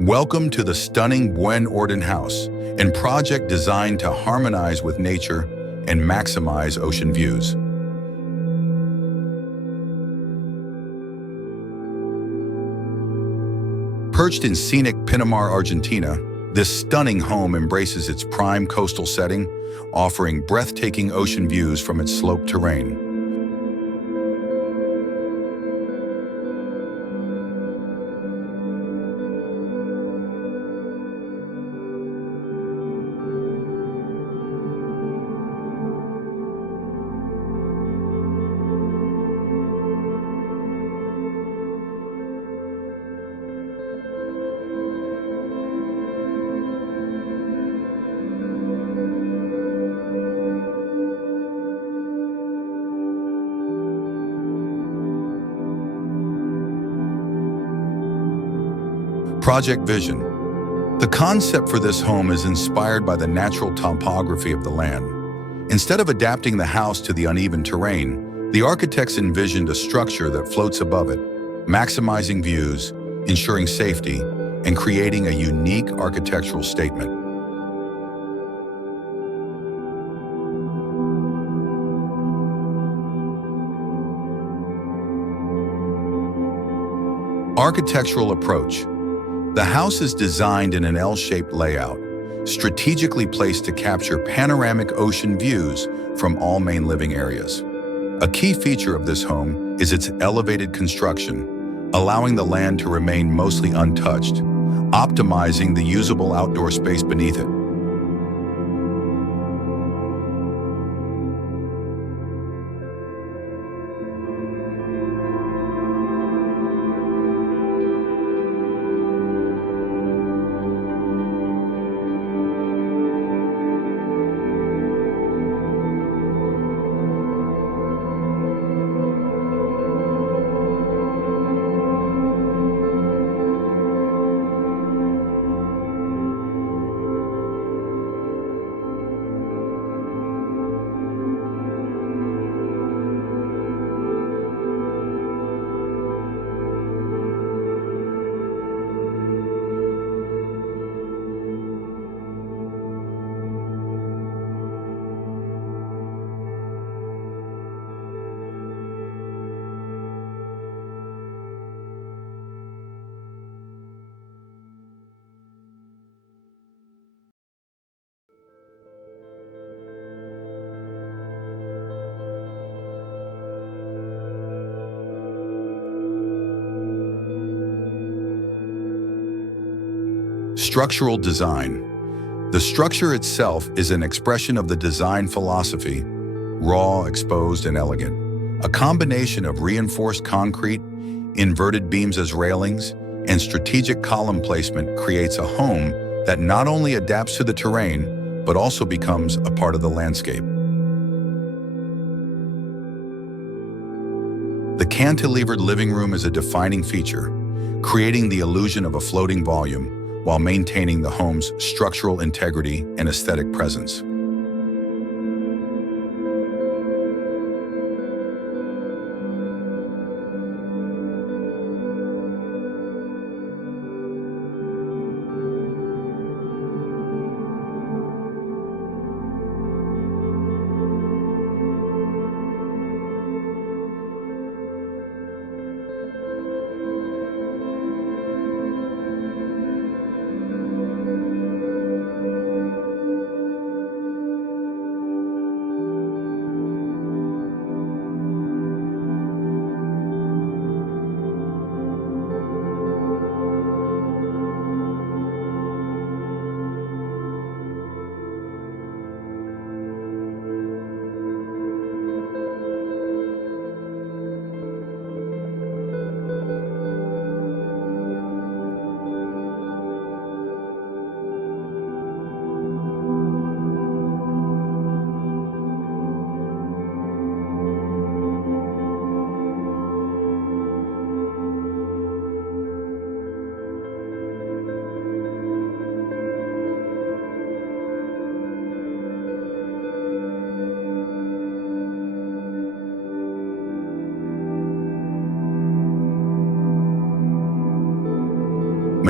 Welcome to the stunning Buen Orden House, a project designed to harmonize with nature and maximize ocean views. Perched in scenic Pinamar, Argentina, this stunning home embraces its prime coastal setting, offering breathtaking ocean views from its sloped terrain. Project Vision. The concept for this home is inspired by the natural topography of the land. Instead of adapting the house to the uneven terrain, the architects envisioned a structure that floats above it, maximizing views, ensuring safety, and creating a unique architectural statement. Architectural approach. The house is designed in an L-shaped layout, strategically placed to capture panoramic ocean views from all main living areas. A key feature of this home is its elevated construction, allowing the land to remain mostly untouched, optimizing the usable outdoor space beneath it. Structural design. The structure itself is an expression of the design philosophy, raw, exposed, and elegant. A combination of reinforced concrete, inverted beams as railings, and strategic column placement creates a home that not only adapts to the terrain, but also becomes a part of the landscape. The cantilevered living room is a defining feature, creating the illusion of a floating volume, while maintaining the home's structural integrity and aesthetic presence.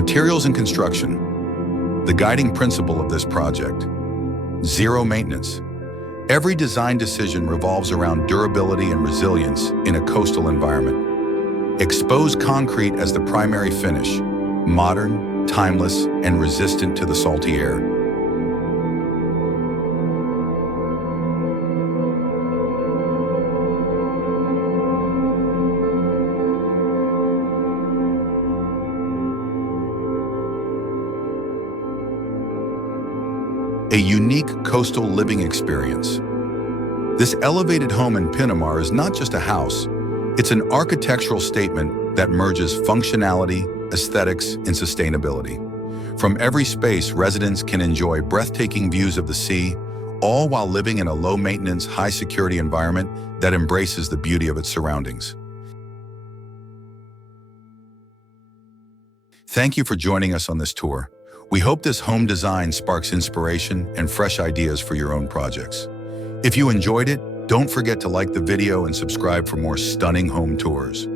Materials and construction. The guiding principle of this project. Zero maintenance. Every design decision revolves around durability and resilience in a coastal environment. Exposed concrete as the primary finish, modern, timeless, and resistant to the salty air. A unique coastal living experience. This elevated home in Pinamar is not just a house, it's an architectural statement that merges functionality, aesthetics, and sustainability. From every space, residents can enjoy breathtaking views of the sea, all while living in a low-maintenance, high-security environment that embraces the beauty of its surroundings. Thank you for joining us on this tour. We hope this home design sparks inspiration and fresh ideas for your own projects. If you enjoyed it, don't forget to like the video and subscribe for more stunning home tours.